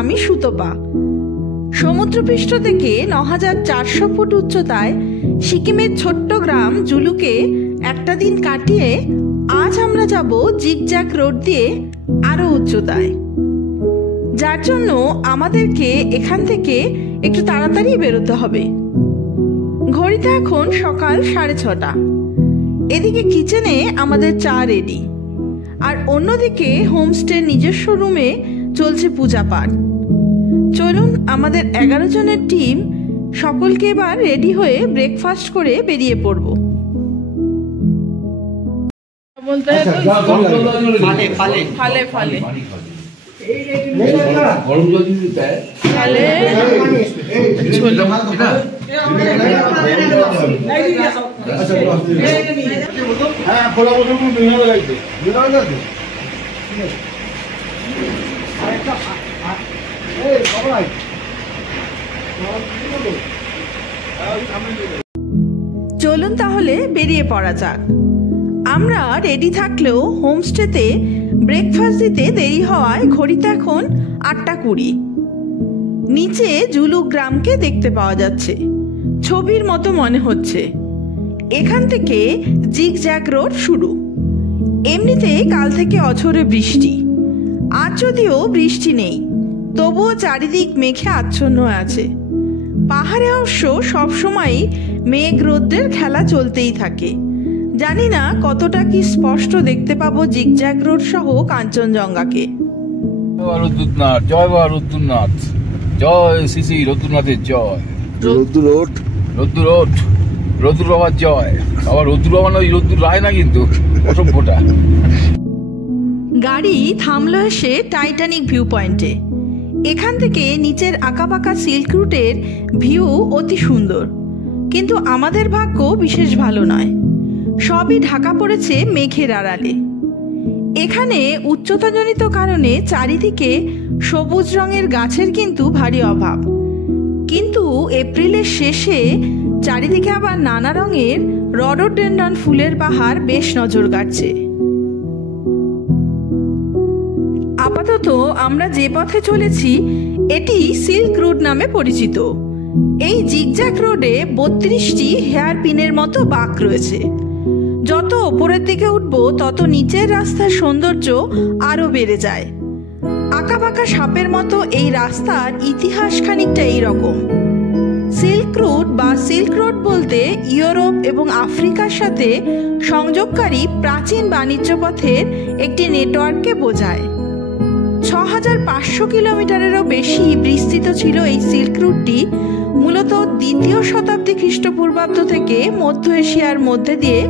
আমি সুতপা। সমুদ্রপৃষ্ঠ থেকে ৯৪০০ ফুট উচ্চতায় সিকিমের ছোট্ট গ্রাম জুলুকে একটা দিন কাটিয়ে আজ আমরা যাব জিগজ্যাগ রোড দিয়ে আরো উচ্চতায়, যার জন্য আমাদেরকে এখান থেকে একটু তাড়াতাড়ি বেরোতে হবে। ঘড়িতে এখন সকাল 6:30। এদিকে কিচেনে আমাদের চা রেডি, আর অন্যদিকে হোমস্টের নিজস্ব রুমে চলছে পূজা পাঠ। চলুন, আমাদের 11 জনের টিম সকলকে এবার রেডি হয়ে ব্রেকফাস্ট করে বেরিয়ে পড়ব। বলতে ফালে ফালে ফালে চলুন তাহলে বেরিয়ে পড়া যাক। আমরা রেডি থাকলেও হোমস্টেতে ব্রেকফাস্ট দিতে দেরি হওয়ায় ঘড়িতে এখন 8:20। নিচে জুলুক গ্রামকে দেখতে পাওয়া যাচ্ছে, ছবির মতো মনে হচ্ছে। এখান থেকে জিগজ্যাগ রোড শুরু। এমনিতে কাল থেকে অঝোরে বৃষ্টি, আজ যদিও বৃষ্টি নেই, তবুও চারিদিক মেঘে আচ্ছন্ন আছে। পাহাড়ে অবশ্য সবসময়ই মেঘ রোদ্রের খেলা চলতেই থাকে। জানি না কতটা কি স্পষ্ট দেখতে পাবো জিগজ্যাগ রোড সহ কাঞ্চনজঙ্ঘাকে। জয় বাবা রুদ্রনাথ, জয় শ্রী রুদ্রনাথের জয়। রুদ্র রোড, রুদ্র বাবার জয়। আবার রুদ্র বাবা নয়, রুদ্র রায় না, কিন্তু অসভ্যটা। গাড়ি থামলো এসে টাইটানিক ভিউ পয়েন্টে। এখান থেকে নিচের আঁকাবাঁকা সিল্ক রুটের ভিউ অতি সুন্দর, কিন্তু আমাদের ভাগ্য বিশেষ ভালো নয়। সবই ঢাকা পড়েছে মেঘের আড়ালে। এখানে উচ্চতাজনিত কারণে চারিদিকে সবুজ রঙের গাছের কিন্তু ভারী অভাব, কিন্তু এপ্রিলের শেষে চারিদিকে আবার নানা রঙের রডোডেনড্রন ফুলের বাহার বেশ নজর কাটছে। আপাতত আমরা যে পথে চলেছি এটি সিল্ক রোড নামে পরিচিত। এই জিগজ্যাগ রোডে 32টি হেয়ার পিনের মতো বাঁক রয়েছে। যত ওপরের দিকে উঠব তত নিচের রাস্তার সৌন্দর্য আরো বেড়ে যায়। আঁকাবাঁকা সাপের মতো এই রাস্তার ইতিহাস খানিকটা এইরকম। সিল্ক রুট বা সিল্ক রোড বলতে ইউরোপ এবং আফ্রিকার সাথে সংযোগকারী প্রাচীন বাণিজ্য পথের একটি নেটওয়ার্ককে বোঝায়। 6500 কিলোমিটারেরও বেশি বিস্তৃত ছিল এই সিল্ক রুটটি। মূলত 2য় শতাব্দী খ্রিস্টপূর্বাব্দ থেকে মধ্য এশিয়ার মধ্যে দিয়ে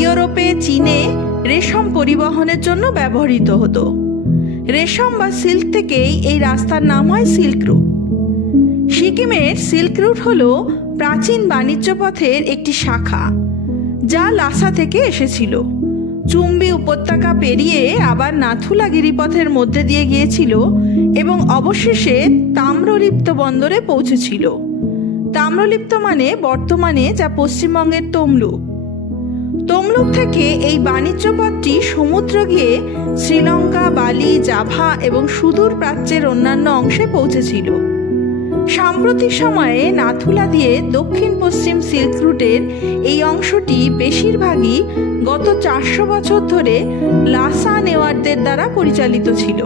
ইউরোপে, চীনে রেশম পরিবহনের জন্য ব্যবহৃত হতো। রেশম বা সিল্ক থেকেই এই রাস্তার নাম হয় সিল্ক রুট। সিকিমের সিল্ক রুট হলো প্রাচীন বাণিজ্য পথের একটি শাখা, যা লাসা থেকে এসেছিল। চুম্বি উপত্যকা পেরিয়ে আবার নাথুলা গিরিপথের মধ্যে দিয়ে গিয়েছিল এবং অবশেষে তাম্রলিপ্ত বন্দরে পৌঁছেছিল। তাম্রলিপ্ত মানে বর্তমানে যা পশ্চিমবঙ্গের তমলুক। তমলুক থেকে এই বাণিজ্য পথটি সমুদ্র গিয়ে শ্রীলঙ্কা, বালি, জাভা এবং সুদূর প্রাচ্যের অন্যান্য অংশে পৌঁছেছিল। সাম্প্রতিক সময়ে নাথুলা দিয়ে দক্ষিণ পশ্চিম সিল্ক রুটের এই অংশটি বেশিরভাগই গত 400 বছর ধরে লাসা নেওয়ারদের দ্বারা পরিচালিত ছিল।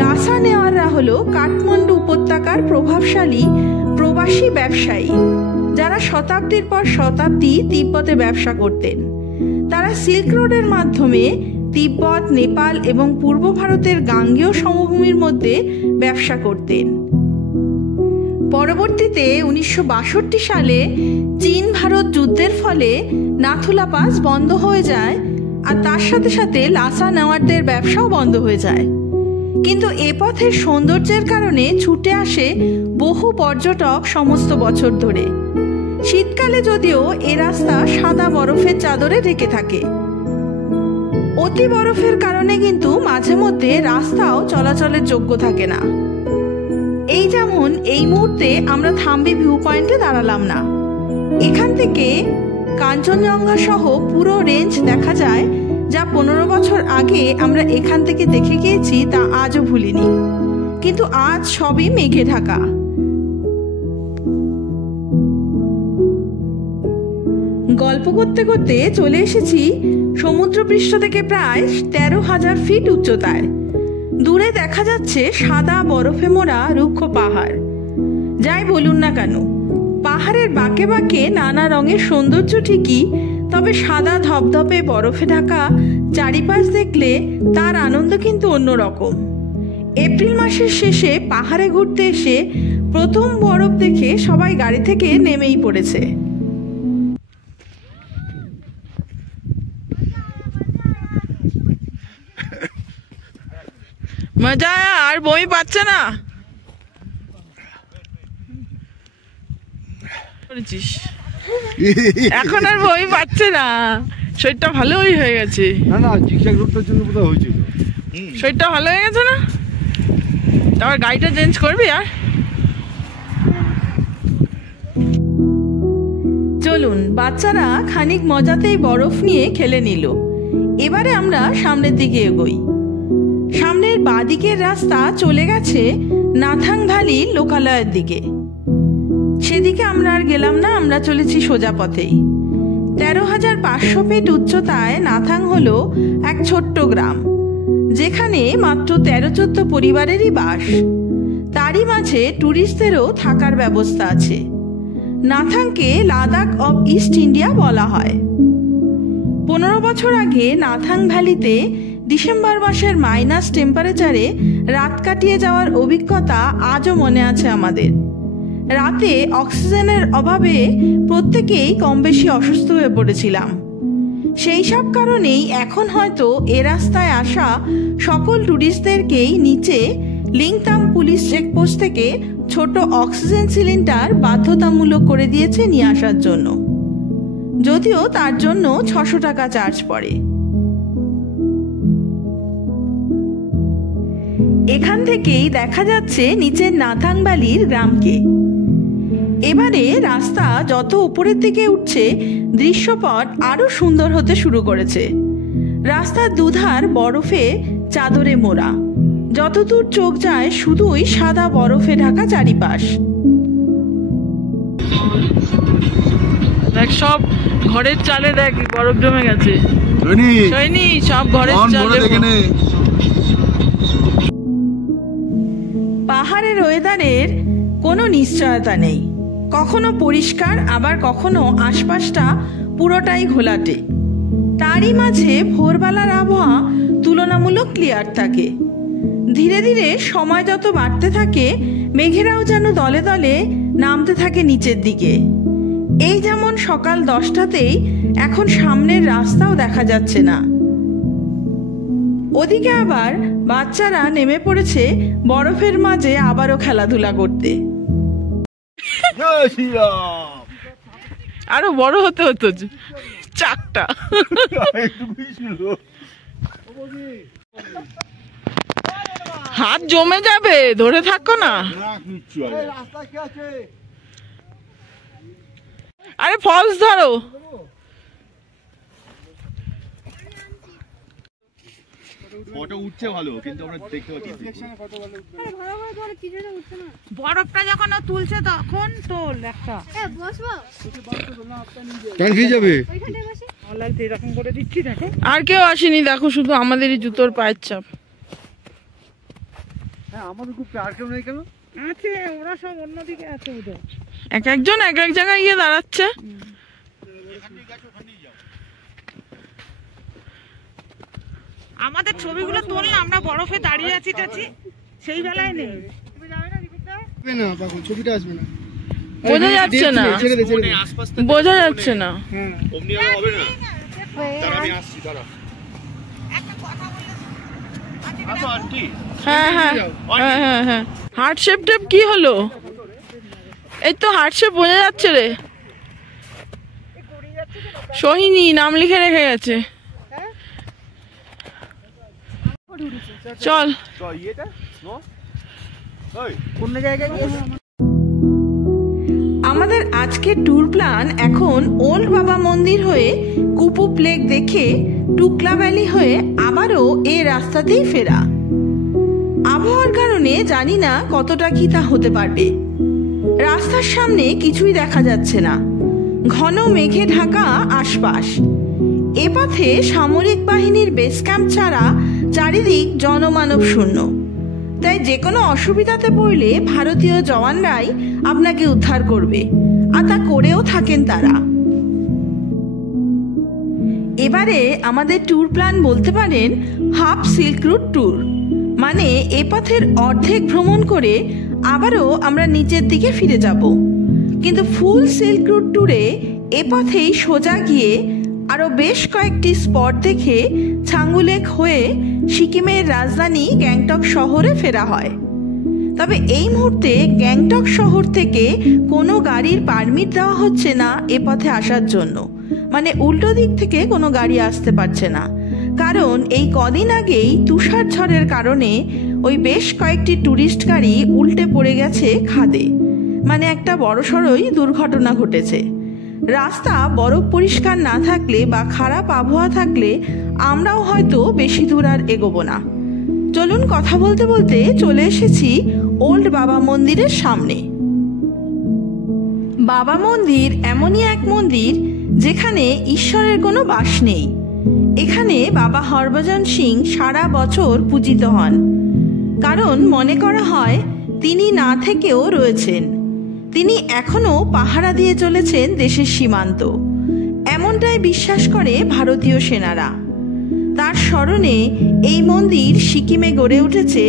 লাসা নেওয়াররা হলো কাঠমান্ডু উপত্যকার প্রভাবশালী প্রবাসী ব্যবসায়ী, যারা শতাব্দীর পর শতাব্দী তিব্বতে ব্যবসা করতেন। তারা সিল্ক রোডের মাধ্যমে তিব্বত, নেপাল এবং পূর্ব ভারতের গাঙ্গেয় সমভূমির মধ্যে ব্যবসা করতেন। পরবর্তীতে 1962 সালে চীন ভারত যুদ্ধের ফলে নাথুলা পাস বন্ধ হয়ে যায়, আর তার সাথে সাথে লাসা নেওয়ারদের ব্যবসাও বন্ধ হয়ে যায়। কিন্তু এ পথের সৌন্দর্যের কারণে ছুটে আসে বহু পর্যটক সমস্ত বছর ধরে। শীতকালে যদিও এ রাস্তা সাদা বরফের চাদরে ঢেকে থাকে। অতি বরফের কারণে কিন্তু মাঝে মধ্যে রাস্তাও চলাচলের যোগ্য থাকে না। এই যেমন এই মুহূর্তে আমরা থাম্বি ভিউ পয়েন্টে দাঁড়ালাম না। এখান থেকে কাঞ্চনজঙ্ঘা সহ পুরো রেঞ্জ দেখা যায়, যা 15 বছর আগে আমরা এখান থেকে দেখে গিয়েছি তা আজও ভুলিনি। কিন্তু আজ সবই মেঘে ঢাকা। গল্প করতে করতে চলে এসেছি সমুদ্রপৃষ্ঠ থেকে প্রায় 13,000 ফিট উচ্চতায়। দূরে দেখা যাচ্ছে সাদা বরফে মোড়া রুক্ষ পাহাড়। যাই বলুন না কেন, পাহাড়ের বাঁকে বাঁকে নানা রঙের সৌন্দর্য ঠিকই, তবে সাদা ধপধপে বরফে ঢাকা চারিপাশ দেখলে তার আনন্দ কিন্তু অন্যরকম। এপ্রিল মাসের শেষে পাহাড়ে ঘুরতে এসে প্রথম বরফ দেখে সবাই গাড়ি থেকে নেমেই পড়েছে। মজা আর বই পাচ্ছে না। এখন আর বই পাচ্ছে না, শরীরটা ভালোই হয়ে গেছে। না না, জিগজ্যাগ রোডটার জন্য বোধহয় হয়েছিল। শরীরটা ভালো হয়ে গেছে না? তারপর গাড়িটা চেঞ্জ করবি। আর চলুন, বাচ্চারা খানিক মজাতেই বরফ নিয়ে খেলে নিল। এবারে আমরা সামনের দিকে এগোই। সামনের বাঁদিকের রাস্তা চলে গেছে নাথাং ভ্যালি লোকালয়ের দিকে। সেদিকে আমরা আর গেলাম না, আমরা চলেছি সোজা পথেই। 13,500 ফিট উচ্চতায় নাথাং হলো এক ছোট্ট গ্রাম, যেখানে মাত্র 13-14 পরিবারেরই বাস। তারই মাঝে ট্যুরিস্টদেরও থাকার ব্যবস্থা আছে। নাথাংকে লাদাখ অব ইস্ট ইন্ডিয়া বলা হয়। 15 বছর আগে নাথাং ভ্যালিতে ডিসেম্বর মাসের মাইনাস টেম্পারেচারে রাত কাটিয়ে যাওয়ার অভিজ্ঞতা আজও মনে আছে আমাদের। রাতে অক্সিজেনের অভাবে প্রত্যেকেই কম বেশি অসুস্থ হয়ে পড়েছিলাম। সেই সব কারণেই এখন হয়তো এ রাস্তায় আসা সকল ট্যুরিস্টদেরকেই নিচে লিংতাম পুলিশ চেকপোস্ট থেকে ছোট অক্সিজেন সিলিন্ডার বাধ্যতামূলক করে দিয়েছে নিয়ে আসার জন্য, যদিও তার জন্য 600 টাকা চার্জ পড়ে। এখান থেকেই দেখা যাচ্ছে নিচের নাথাং ভ্যালির গ্রামকে। এবারে রাস্তা যত উপরের দিকে উঠছে, দৃশ্যপট আরো সুন্দর হতে শুরু করেছে। রাস্তার দুধার বরফে চাদরে মোড়া, যতদূর চোখ যায় শুধুই সাদা বরফে ঢাকা চারিপাশ। দেখ সব ঘরের চালে দেখ বরফ জমে গেছে। সব ঘরের চালে। পাহাড়ের ওয়েদারের কোনো নিশ্চয়তা নেই, কখনো পরিষ্কার আবার কখনো আশপাশটা পুরোটাই ঘোলাটে। তারই মাঝে ভোরবেলার আবহাওয়া তুলনামূলক ক্লিয়ার থাকে। ধীরে ধীরে সময় যত বাড়তে থাকে, মেঘেরাও যেন দলে দলে নামতে থাকে নিচের দিকে। এই যেমন সকাল 10টাতেই এখন সামনের রাস্তাও দেখা যাচ্ছে না। ওদিকে আবার বাচ্চারা নেমে পড়েছে বরফের মাঝে আবারও খেলাধুলা করতে। আরো বড় হতে হতো চাকটা। হাত জমে যাবে, ধরে থাকো না। আরে ফলস ধরো। ফটো উঠছে ভালো, কিন্তু আমরা দেখতে পাচ্ছি বরফটা যখন তুলছে তখন তোল একটা। আর কেউ আসেনি, দেখো শুধু আমাদেরই জুতোর পায়ের চাপ। আমাদের খুব আর কেউ নেই কেন? আছে, ওরা সব অন্যদিকে আছে বোধহয়। এক একজন এক এক জায়গায় গিয়ে দাঁড়াচ্ছে। আমাদের ছবিগুলো তুললে আমরা বরফে দাঁড়িয়ে আছি টাছি, সেই বেলায় নেই। ছবিটা আসবে না, বোঝা যাচ্ছে না, বোঝা যাচ্ছে না। হ্যাঁ হ্যাঁ হ্যাঁ হ্যাঁ হ্যাঁ। হার্ট শেপ টেপ কি হলো? এই তো হার্ট শেপ বোঝা যাচ্ছে রে। সোহিনী নাম লিখে রেখে গেছে। চল। আমাদের আজকের ট্যুর প্ল্যান এখন ওল্ড বাবা মন্দির হয়ে কুপুপ লেক দেখে টুকলা ভ্যালি হয়ে আবারও এই রাস্তাতেই ফেরা। আবহাওয়ার কারণে নেমে জানি না কতটা কি তা হতে পারবে। রাস্তার সামনে কিছুই দেখা যাচ্ছে না, ঘন মেঘে ঢাকা আশপাশ। এ পথে সামরিক বাহিনীর বেস ক্যাম্প ছাড়া চারিদিক জনমানব শূন্য। তাই যে কোনো অসুবিধাতে পড়লে ভারতীয় জওয়ানরাই আপনাকে উদ্ধার করবে, আর তা করেও থাকেন তারা। এবারে আমাদের ট্যুর প্ল্যান বলতে পারেন হাফ সিল্ক রুট ট্যুর, মানে এ পথের অর্ধেক ভ্রমণ করে আবারও আমরা নিচের দিকে ফিরে যাব। কিন্তু ফুল সিল্ক রুট ট্যুরে এ পথেই সোজা গিয়ে আরও বেশ কয়েকটি স্পট দেখে ছাঙ্গুলেক হয়ে সিকিমের রাজধানী গ্যাংটক শহরে ফেরা হয়। তবে এই মুহূর্তে গ্যাংটক শহর থেকে কোনো গাড়ির পারমিট দেওয়া হচ্ছে না এ পথে আসার জন্য, মানে উল্টো দিক থেকে কোনো গাড়ি আসতে পারছে না। কারণ এই কদিন আগেই তুষার ঝড়ের কারণে ওই বেশ কয়েকটি ট্যুরিস্ট গাড়ি উল্টে পড়ে গেছে খাদে, মানে একটা বড়সড়ই দুর্ঘটনা ঘটেছে। রাস্তা বরফ পরিষ্কার না থাকলে বা খারাপ আবহাওয়া থাকলে আমরাও হয়তো বেশি দূর আর এগোবো না। চলুন কথা বলতে বলতে চলে এসেছি ওল্ড বাবা মন্দিরের সামনে। বাবা মন্দির এমনই এক মন্দির যেখানে ঈশ্বরের কোনো বাস নেই। এখানে বাবা হরভজন সিং সারা বছর পূজিত হন, কারণ মনে করা হয় তিনি না থেকেও রয়েছেন। তিনি এখনো পাহারা দিয়ে চলেছেন দেশের সীমান্ত, এমনটাই বিশ্বাস করে ভারতীয় সেনারা। তার স্মরণে এই মন্দির সিকিমে গড়ে উঠেছে,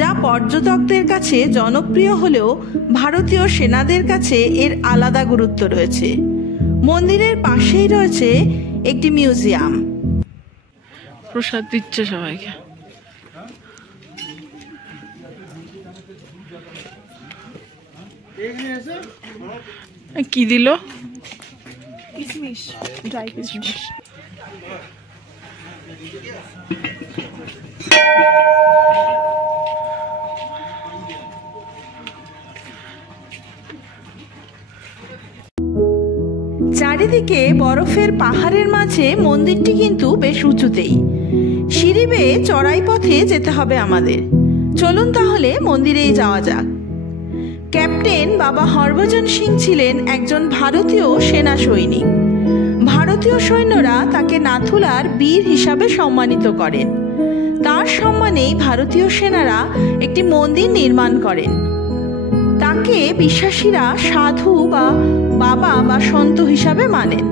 যা পর্যটকদের কাছে জনপ্রিয় হলেও ভারতীয় সেনাদের কাছে এর আলাদা গুরুত্ব রয়েছে। মন্দিরের পাশেই রয়েছে একটি মিউজিয়াম। প্রসাদ দিচ্ছে সবাইকে। কি দিল? কিশমিশ, ড্রাই কিশমিশ। চারিদিকে বরফের পাহাড়ের মাঝে মন্দিরটি কিন্তু বেশ উঁচুতেই। সিঁড়ি বেয়ে চড়াই পথে যেতে হবে আমাদের। চলুন তাহলে মন্দিরেই যাওয়া যাক। ক্যাপ্টেন বাবা হরভজন সিং ছিলেন একজন ভারতীয় সেনা সৈনিক। ভারতীয় সৈন্যরা তাকে নাথুলার বীর হিসাবে সম্মানিত করেন। তার সম্মানেই ভারতীয় সেনারা একটি মন্দির নির্মাণ করেন। তাকে বিশ্বাসীরা সাধু বা বাবা বা সন্ত হিসাবে মানেন।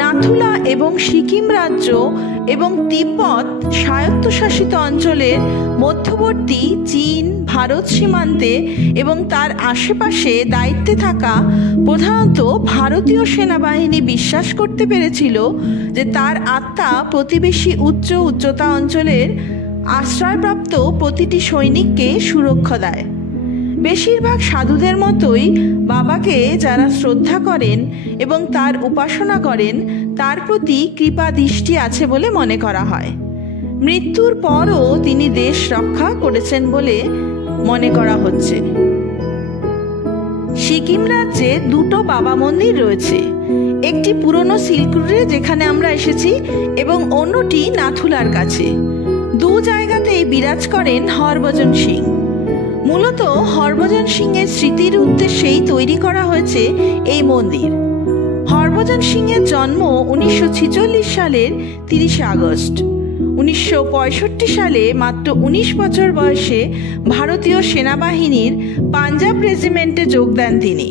নাথুলা এবং সিকিম রাজ্য এবং তিব্বত স্বায়ত্তশাসিত অঞ্চলের মধ্যবর্তী চীন ভারত সীমান্তে এবং তার আশেপাশে দায়িত্বে থাকা প্রধানত ভারতীয় সেনাবাহিনী বিশ্বাস করতে পেরেছিল যে তার আত্মা প্রতিবেশী উচ্চতা অঞ্চলের আশ্রয়প্রাপ্ত প্রতিটি সৈনিককে সুরক্ষা দেয়। বেশিরভাগ সাধুদের মতোই বাবাকে যারা শ্রদ্ধা করেন এবং তার উপাসনা করেন তার প্রতি কৃপা দৃষ্টি আছে বলে মনে করা হয়। মৃত্যুর পরও তিনি দেশ রক্ষা করেছেন বলে মনে করা হচ্ছে। সিকিম রাজ্যে দুটো বাবা মন্দির রয়েছে, একটি পুরনো সিল্ক রুটে যেখানে আমরা এসেছি এবং অন্যটি নাথুলার কাছে। দু জায়গাতেই বিরাজ করেন হরভজন সিং। মূলত হরভজন সিংয়ের স্মৃতির উদ্দেশ্যেই তৈরি করা হয়েছে এই মন্দির। হরভজন সিংয়ের জন্ম 1946 সালের 30 আগস্ট। 1965 সালে মাত্র 19 বছর বয়সে ভারতীয় সেনাবাহিনীর পাঞ্জাব রেজিমেন্টে যোগ দেন তিনি।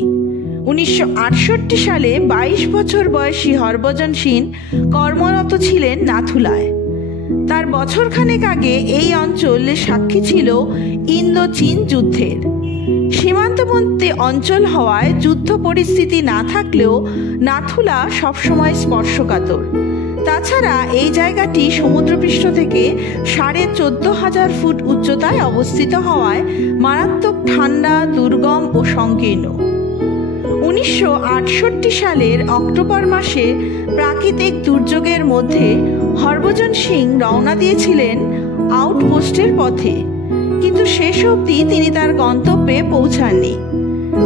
1968 সালে 22 বছর বয়সী হরভজন সিং কর্মরত ছিলেন নাথুলায়। তার বছরখানেক আগে এই অঞ্চলে সাক্ষী ছিল ইন্দো চীন যুদ্ধের। সীমান্তবর্তী অঞ্চল হওয়ায় যুদ্ধ পরিস্থিতি না থাকলেও নাথুলা সবসময় স্পর্শকাতর। তাছাড়া এই জায়গাটি সমুদ্রপৃষ্ঠ থেকে 14,500 ফুট উচ্চতায় অবস্থিত হওয়ায় মারাত্মক ঠান্ডা, দুর্গম ও সংকীর্ণ। 1968 সালের অক্টোবর মাসে প্রাকৃতিক দুর্যোগের মধ্যে হরভজন সিং রওনা দিয়েছিলেন আউটপোস্টের পথে, কিন্তু শেষ অবধি তিনি তার গন্তব্যে পৌঁছাননি।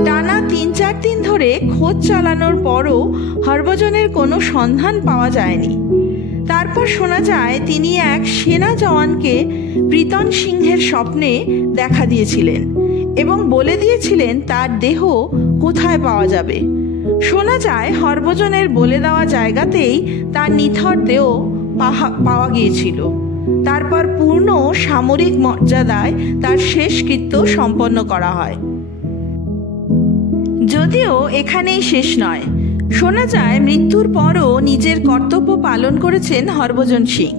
টানা 3-4 দিন ধরে খোঁজ চালানোর পরও হরভজনের কোনো সন্ধান পাওয়া যায়নি। তার তারপর শোনা যায় তিনি এক সেনা জওয়ানকে প্রীতম সিংহের স্বপ্নে দেখা দিয়েছিলেন এবং বলে দিয়েছিলেন তার দেহ কোথায় পাওয়া যাবে। শোনা যায় হরভজনের বলে দেওয়া জায়গাতেই তার নিথর দেহ পাওয়া গিয়েছিল। তারপর পূর্ণ সামরিক মর্যাদায় তার শেষকৃত্য সম্পন্ন করা হয়। যদিও এখানেই শেষ নয়, শোনা যায় মৃত্যুর পরও নিজের কর্তব্য পালন করেছেন হরভজন সিং।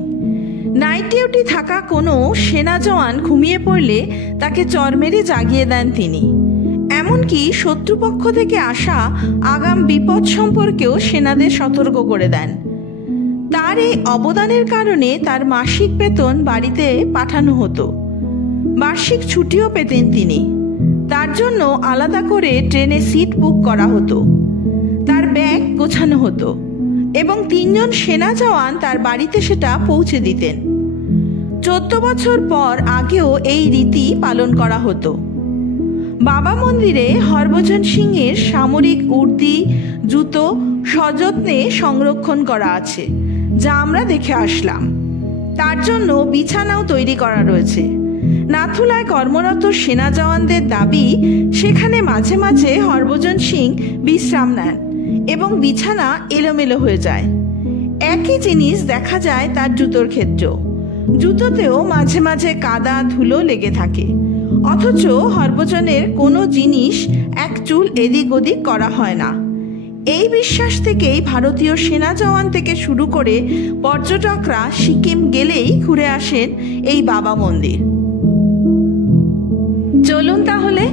নাইট ডিউটি থাকা কোনো সেনা জওয়ান ঘুমিয়ে পড়লে তাকে চর মেরে জাগিয়ে দেন তিনি। এমনকি শত্রুপক্ষ থেকে আসা আগাম বিপদ সম্পর্কেও সেনাদের সতর্ক করে দেন। তার এই অবদানের কারণে তার মাসিক বেতন বাড়িতে পাঠানো হতো, বার্ষিক ছুটিও পেতেন তিনি। তার জন্য আলাদা করে ট্রেনে সিট বুক করা হতো, তার ব্যাগ গোছানো হতো এবং 3 জন সেনা জওয়ান তার বাড়িতে সেটা পৌঁছে দিতেন। 14 বছর পর আগেও এই রীতি পালন করা হতো। বাবা মন্দিরে হরভজন সিংয়ের সামরিক উর্দি, জুতো সযত্নে সংরক্ষণ করা আছে, যা আমরা দেখে আসলাম। তার জন্য বিছানাও তৈরি করা রয়েছে। নাথুলায় কর্মরত সেনা জওয়ানদের দাবি সেখানে মাঝে মাঝে হরভজন সিং বিশ্রাম নেন এবং বিছানা এলোমেলো হয়ে যায়। একই জিনিস দেখা যায় তার জুতোর ক্ষেত্রেও। জুতোতেও মাঝে মাঝে কাদা ধুলো লেগে থাকে, অথচ হরভজনের কোনো জিনিস এক চুল এদিক ওদিক করা হয় না। এই বিশ্বাস থেকেই ভারতীয় সেনা জওয়ান থেকে শুরু করে পর্যটকরা সিকিম গেলেই ঘুরে আসেন এই বাবা মন্দির। চলুন তাহলে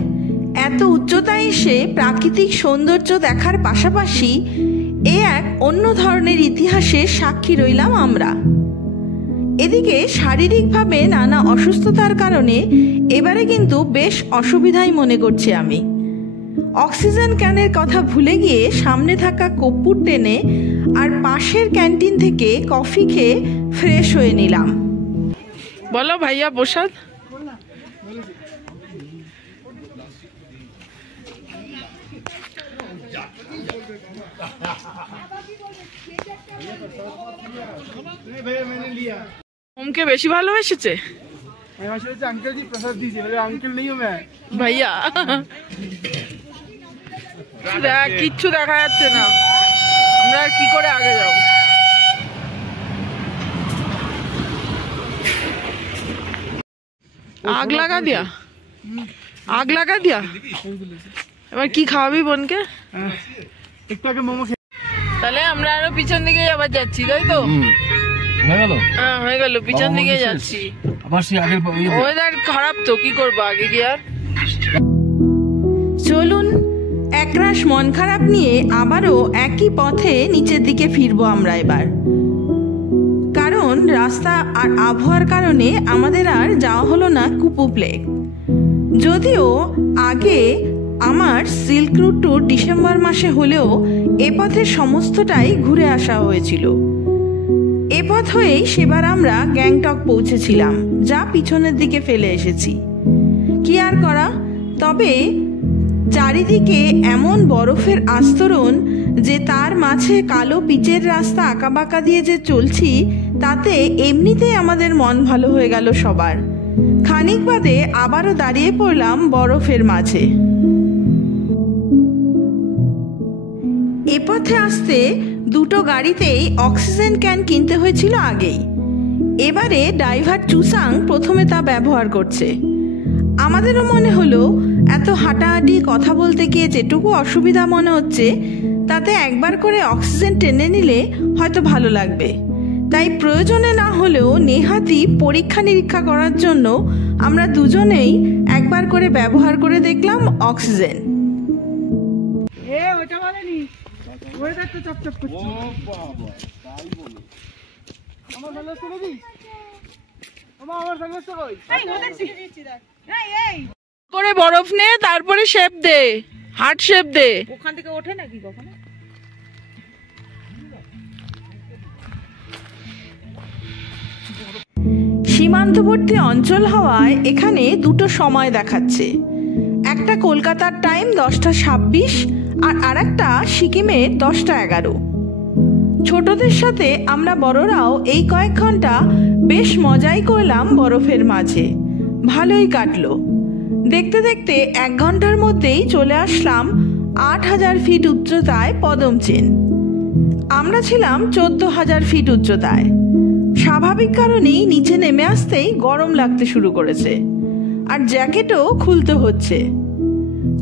এত উচ্চতায় এসে প্রাকৃতিক সৌন্দর্য দেখার পাশাপাশি এক অন্য ধরনের ইতিহাসের সাক্ষী রইলাম আমরা। এদিকে শারীরিকভাবে নানা অসুস্থতার কারণে এবারে কিন্তু বেশ অসুবিধাই মনে করছি আমি। অক্সিজেন ক্যানের কথা ভুলে গিয়ে সামনে থাকা কর্পূর টেনে আর পাশের ক্যান্টিন থেকে কফি খেয়ে ফ্রেশ হয়ে নিলাম। বলো ভাইয়া প্রসাদ। ওমকে বেশি ভালোবেসেছে अंकल जी प्रसाद दीजिए। अंकल नहीं हूँ मैं ভাইয়া। দেখ কিচ্ছু দেখা যাচ্ছে না, আমরা আর কি করে আগে যাব? आग लगा दिया, आग लगा दिया। এবার কি খাওয়াবি বোনকে? একটু আগে মোমো। তাহলে আমরা আরো পিছন দিকে আবার যাচ্ছি, তাই তো? হয়ে গেল? হ্যাঁ হয়ে গেল, পিছন দিকে যাচ্ছি। আবার সেই আগের ওয়েদার খারাপ তো, কি করবো আগে কি আর। চলুন একরাশ মন খারাপ নিয়ে আবারও একই পথে নিচের দিকে ফিরবো আমরা এবার, কারণ রাস্তা আর আবহাওয়ার কারণে আমাদের আর যাওয়া হলো না কুপু লেক। যদিও আগে আমার সিল্ক রুট ট্যুর ডিসেম্বর মাসে হলেও এ পথের সমস্তটাই ঘুরে আসা হয়েছিল। এ পথ হয়েই সেবার আমরা গ্যাংটক পৌঁছেছিলাম, যা পিছনের দিকে ফেলে এসেছি। কি আর করা, তবে চারিদিকে এমন বরফের আস্তরণ যে তার মাঝে কালো পিচের রাস্তা আঁকাবাঁকা দিয়ে যে চলছি, তাতে এমনিতেই আমাদের মন ভালো হয়ে গেল সবার। খানিক বাদে আবারও দাঁড়িয়ে পড়লাম বরফের মাঝে। এ পথে আসতে দুটো গাড়িতেই অক্সিজেন ক্যান কিনতে হয়েছিল আগেই। এবারে ড্রাইভার চুসাং প্রথমে তা ব্যবহার করছে। আমাদেরও মনে হলো এত হাঁটাহাঁটি কথা বলতে গিয়ে যেটুকু অসুবিধা মনে হচ্ছে, তাতে একবার করে অক্সিজেন টেনে নিলে হয়তো ভালো লাগবে। তাই প্রয়োজনে না হলেও নেহাতি পরীক্ষা নিরীক্ষা করার জন্য আমরা দুজনেই একবার করে ব্যবহার করে দেখলাম অক্সিজেন। করে বরফ নে, তারপরে শেপ দে, হার্ট শেপ দে। ওখান থেকে ওঠে নাকি কখনো? সীমান্তবর্তী অঞ্চল হওয়ায় এখানে দুটো সময় দেখাচ্ছে, একটা কলকাতার টাইম 10টা 26 আর আরেকটা সিকিমের 10টা 11। ছোটদের সাথে আমরা বড়রাও এই কয়েক ঘন্টা বেশ মজাই করলাম বরফের মাঝে। ভালোই কাটলো। দেখতে দেখতে 1 ঘন্টার মধ্যেই চলে আসলাম 8000 ফিট উচ্চতায় পদম চেন। আমরা ছিলাম 14000 ফিট উচ্চতায়। স্বাভাবিক কারণেই নিচে নেমে আসতেই গরম লাগতে শুরু করেছে, আর জ্যাকেটও খুলতে হচ্ছে।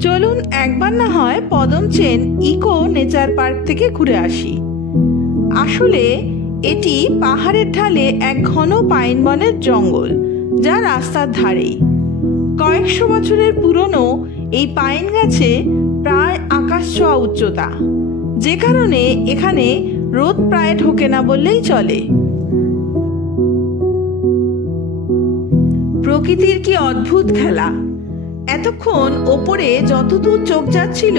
চলুন একবার না হয় Padamchen eco nature park থেকে ঘুরে আসি। আসলে এটি পাহাড়ের ঢালে এক ঘন পাইন বনের জঙ্গল, যা রাস্তার ধারেই। কয়েকশো বছরের পুরনো এই পাইন গাছে প্রায় আকাশ ছোঁয়া উচ্চতা, যে কারণে এখানে রোদ প্রায় ঢোকে না বললেই চলে। প্রকৃতির কি অদ্ভুত খেলা! এতক্ষণ ওপরে যতদূর চোখ যাচ্ছিল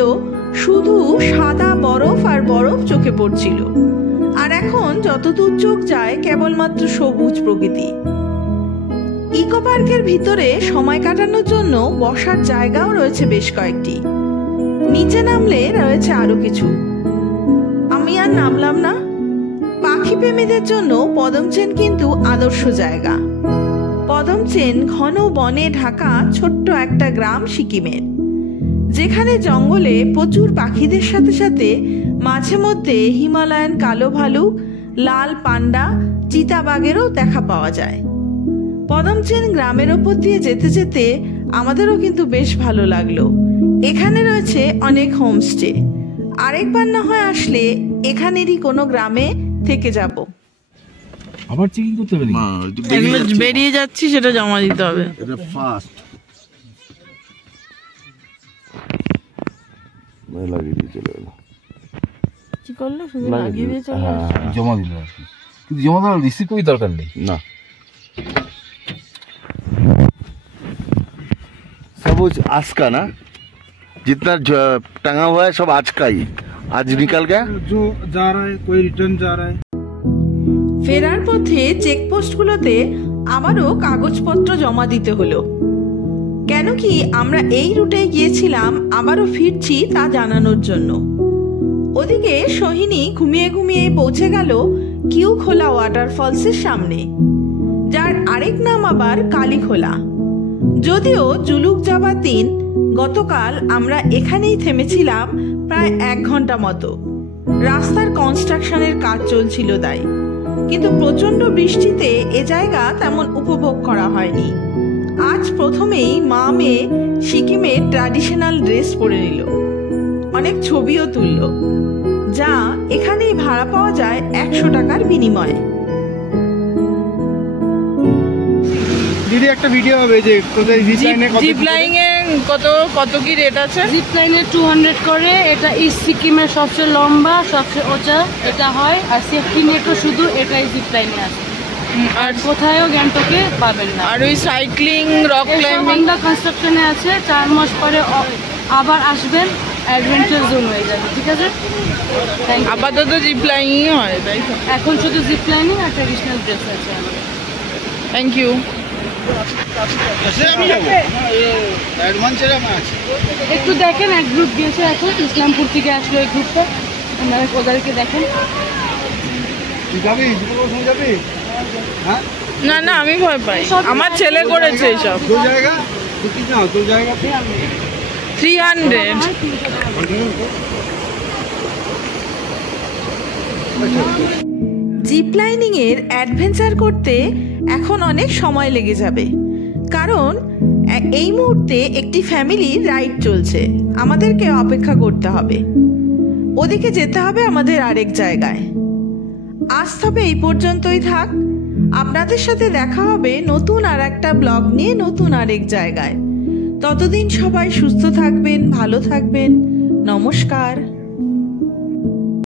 শুধু সাদা বরফ আর বরফ চোখে পড়ছিল, আর এখন যতদূর চোখ যায় কেবলমাত্র সবুজ প্রকৃতি। ইকো পার্কের ভিতরে সময় কাটানোর জন্য বসার জায়গাও রয়েছে বেশ কয়েকটি। নিচে নামলে রয়েছে আরো কিছু। আমি আর নামলাম না। পাখি প্রেমীদের জন্য পদম চেন কিন্তু আদর্শ জায়গা। পদম চেন ঘন বনে ঢাকা ছোট্ট একটা গ্রাম সিকিমের, যেখানে জঙ্গলে প্রচুর পাখিদের সাথে সাথে মাঝে মধ্যে হিমালয়ান কালো ভালুক, লাল পান্ডা, চিতাবাঘেরও দেখা পাওয়া যায়। পদম চেন গ্রামের ওপর দিয়ে যেতে যেতে আমাদেরও কিন্তু বেশ ভালো লাগলো। এখানে রয়েছে অনেক হোমস্টে। আরেকবার না হয় আসলে এখানেরই কোনো গ্রামে থেকে যাব। আবার চেকিং করতে হবে নাকি? এগুলো বেরিয়ে যাচ্ছি, সেটা জমা দিতে হবে। এটা ফার্স্ট লাগিয়ে দিয়ে চলে গেল। কি করলো? শুধু লাগিয়ে দিয়ে চলে হ্যাঁ, জমা দিল আর কি। কিন্তু জমা দেওয়ার রিসিভ করার দরকার নেই না। सब आज का ना, जितना टंगा हुआ है सब आज का ही, आज निकल गया। जो जा रहा है कोई रिटर्न जा रहा है। ফেরার পথে চেকপোস্টগুলোতে আবারও কাগজপত্র জমা দিতে হলো। কেন কি আমরা এই রুটে গিয়েছিলাম, আবারও ফিরছি তা জানানোর জন্য। ওদিকে সোহিনী ঘুমিয়ে ঘুমিয়ে পৌঁছে গেল কিউখোলা ওয়াটারফলসের সামনে, যার আরেক নাম আবার কালীখোলা। যদিও জুলুক যাবার দিন গতকাল আমরা এখানেই থেমেছিলাম প্রায় 1 ঘন্টা মতো। রাস্তার কনস্ট্রাকশনের কাজ চলছিল তাই, কিন্তু প্রচন্ড বৃষ্টিতে এ জায়গা তেমন উপভোগ করা হয়নি। আজ প্রথমেই মা মেয়ে সিকিমের ট্র্যাডিশনাল ড্রেস পরে নিল, অনেক ছবিও তুলল, যা এখানেই ভাড়া পাওয়া যায় 100 টাকার বিনিময়ে। দিদি একটা ভিডিও হবে যে তোদের জিপ লাইন এ কত কি রেট আছে? জিপ লাইনে 200 করে। এটা ইস্ট সিকিমের সবচেয়ে লম্বা, সবচেয়ে উঁচা এটা হয়। আর সেফটি নেটও শুধু এটাই জিপ লাইনে আছে, আর কোথায়ও গ্যাংটকে পাবেন না। আর ওই সাইক্লিং, রক ক্লাইম্বিং কনস্ট্রাকশনে আছে। 4 মাস পরে আবার আসবেন, অ্যাডভেঞ্চার জোন হয়ে যাবে। ঠিক আছে, আপাতত জিপ লাইনই হয়, তাই তো? এখন শুধু জিপ লাইনিং আর ট্র্যাডিশনাল ড্রেস আছে। Thank you. একটু দেখেন, এক গ্রুপ গিয়েছে এখন, ইসলামপুর থেকে আসলো এই গ্রুপটা। আপনারা ওদেরকে দেখেন। না না, আমি ভয় পাই, আমার ছেলে করেছে এইসব। 300। জিপ লাইনিং এর অ্যাডভেঞ্চার করতে এখন অনেক সময় লেগে যাবে, কারণ এই মুহূর্তে একটি ফ্যামিলির রাইড চলছে। আমাদেরকে অপেক্ষা করতে হবে, ওদিকে যেতে হবে আমাদের আরেক জায়গায়। আজ তবে এই পর্যন্তই থাক। আপনাদের সাথে দেখা হবে নতুন আর একটা ব্লগ নিয়ে, নতুন আরেক জায়গায়। ততদিন সবাই সুস্থ থাকবেন, ভালো থাকবেন। নমস্কার।